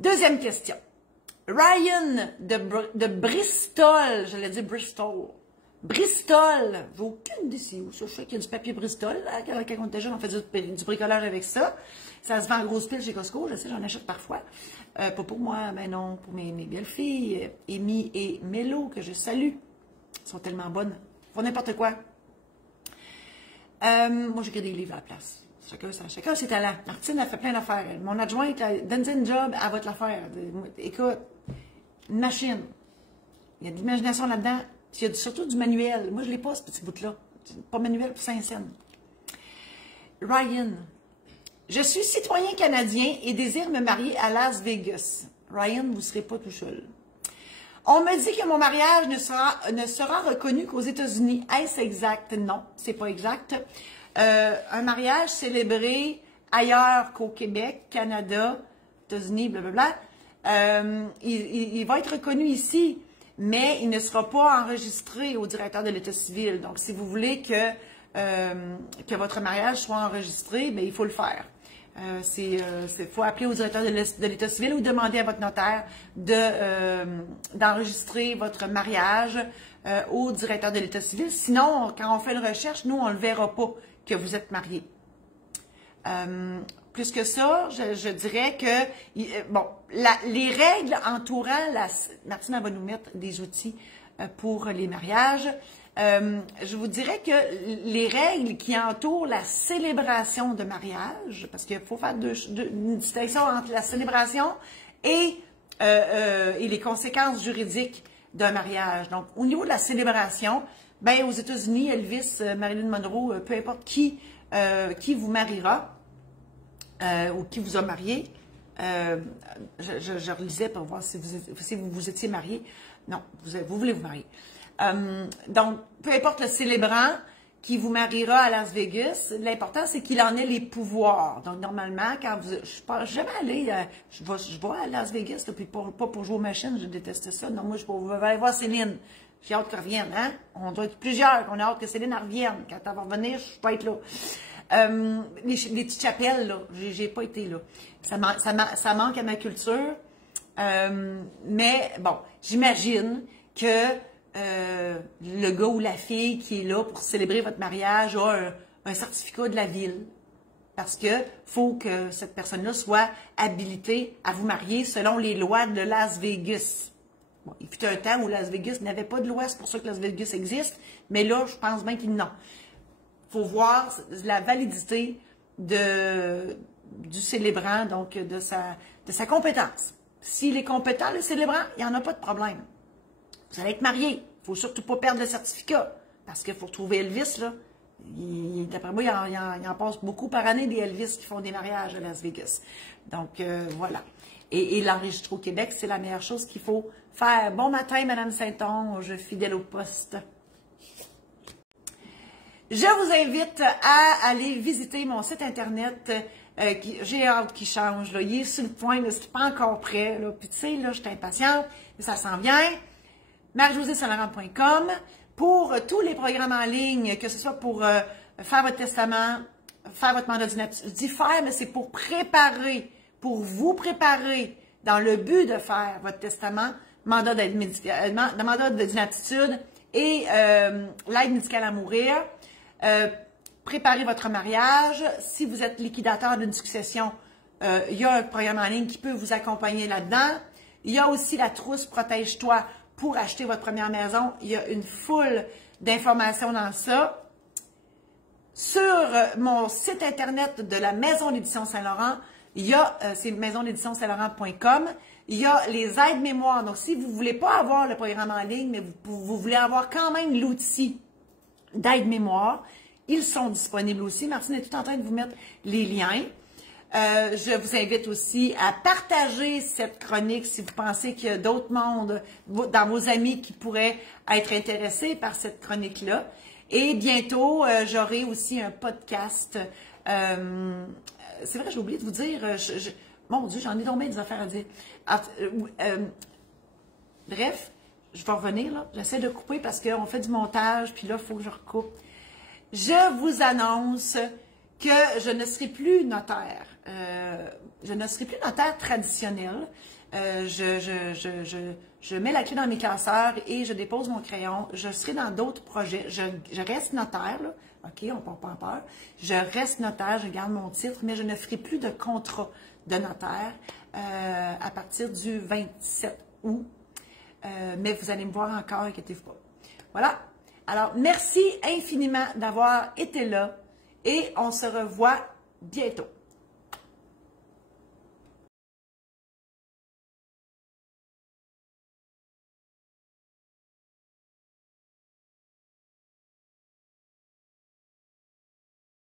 Deuxième question. Ryan de Bristol, j'allais dire Bristol. Bristol, j'ai aucune idée c'est où ça. Je sais qu'il y a du papier Bristol. Là, quand on était jeune, on faisait du bricolage avec ça. Ça se vend en grosse pile chez Costco. Je sais, j'en achète parfois. Pas pour moi, mais non, pour mes belles filles, Amy et Mélo, que je salue. Elles sont tellement bonnes. Ils font n'importe quoi. Moi, j'écris des livres à la place. Chacun ses talents. Martine a fait plein d'affaires. Mon adjointe, donne une job, elle va te la faire. Écoute, une machine. Il y a de l'imagination là-dedans. Il y a surtout du manuel. Moi, je ne l'ai pas, ce petit bout-là. Pas manuel pour Saint-Saëns. Ryan. Je suis citoyen canadien et désire me marier à Las Vegas. Ryan, vous ne serez pas tout seul. On me dit que mon mariage ne sera reconnu qu'aux États-Unis. Est-ce exact? Non, c'est pas exact. Un mariage célébré ailleurs qu'au Québec, Canada, États-Unis, blablabla, il va être reconnu ici, mais il ne sera pas enregistré au directeur de l'État civil. Donc, si vous voulez que votre mariage soit enregistré, bien, il faut le faire. Il faut appeler au directeur de l'État civil ou demander à votre notaire d'enregistrer votre mariage au directeur de l'État civil. Sinon, quand on fait une recherche, nous, on ne le verra pas que vous êtes marié. Plus que ça, je dirais que, bon, les règles entourant Martine va nous mettre des outils pour les mariages. Je vous dirais que les règles qui entourent la célébration de mariage, parce qu'il faut faire une distinction entre la célébration et les conséquences juridiques d'un mariage. Donc, au niveau de la célébration, ben, aux États-Unis, Elvis, Marilyn Monroe, peu importe qui vous mariera ou qui vous a marié, je relisais pour voir si vous étiez marié. Non, vous voulez vous marier. Donc, peu importe le célébrant qui vous mariera à Las Vegas, l'important, c'est qu'il en ait les pouvoirs. Donc, normalement, quand je ne suis jamais allée, je vais à Las Vegas, là, puis pas pour jouer aux machines, je déteste ça. Non, moi, je vais aller voir Céline. J'ai hâte qu'elle revienne, hein? On doit être plusieurs, on a hâte que Céline revienne. Quand elle va revenir, je vais être là. Les petites chapelles, là, j'ai pas été là. Ça manque à ma culture. Mais, bon, j'imagine que le gars ou la fille qui est là pour célébrer votre mariage a un certificat de la ville. Parce que faut que cette personne-là soit habilitée à vous marier selon les lois de Las Vegas. Bon, il fut un temps où Las Vegas n'avait pas de loi, c'est pour ça que Las Vegas existe, mais là, je pense bien qu'il non. Il faut voir la validité du célébrant, donc de sa compétence. S'il est compétent, le célébrant, il n'y en a pas de problème. Vous allez être marié. Il ne faut surtout pas perdre le certificat. Parce qu'il faut retrouver Elvis, là. D'après moi, il en passe beaucoup par année des Elvis qui font des mariages à Las Vegas. Donc, voilà. Et l'enregistrer au Québec, c'est la meilleure chose qu'il faut faire. Bon matin, Madame Saint-Onge, fidèle au poste. Je vous invite à aller visiter mon site Internet. J'ai hâte qu'il change. Là. Il est sur le point, mais c'est pas encore prêt. Là. Puis tu sais, là, je suis impatiente, mais ça s'en vient. Marie-Josée-Saint-Laurent.com pour tous les programmes en ligne, que ce soit pour faire votre testament, faire votre mandat d'inaptitude. Je dis faire, mais c'est pour préparer, pour vous préparer dans le but de faire votre testament, mandat d'inaptitude et l'aide médicale à mourir. Préparer votre mariage. Si vous êtes liquidateur d'une succession, il y a un programme en ligne qui peut vous accompagner là-dedans. Il y a aussi la trousse Protège-toi pour acheter votre première maison. Il y a une foule d'informations dans ça. Sur mon site Internet de la Maison d'édition Saint-Laurent, il y a, c'est maisondéditionsaintlaurent.com, il y a les aides mémoire. Donc, si vous ne voulez pas avoir le programme en ligne, mais vous voulez avoir quand même l'outil d'aide mémoire, ils sont disponibles aussi. Martine est tout en train de vous mettre les liens. Je vous invite aussi à partager cette chronique si vous pensez qu'il y a d'autres mondes dans vos amis qui pourraient être intéressés par cette chronique-là. Et bientôt, j'aurai aussi un podcast. C'est vrai, j'ai oublié de vous dire, mon Dieu, j'en ai donc bien des affaires à dire. Bref, je vais revenir là. J'essaie de couper parce qu'on fait du montage, puis là, il faut que je recoupe. Je vous annonce que je ne serai plus notaire. Je ne serai plus notaire traditionnel. Je mets la clé dans mes classeurs et je dépose mon crayon. Je serai dans d'autres projets. Je reste notaire, là. OK, on ne part pas en peur. Je reste notaire, je garde mon titre, mais je ne ferai plus de contrat de notaire à partir du 27 août. Mais vous allez me voir encore, inquiétez-vous pas. Voilà. Alors, merci infiniment d'avoir été là et on se revoit bientôt.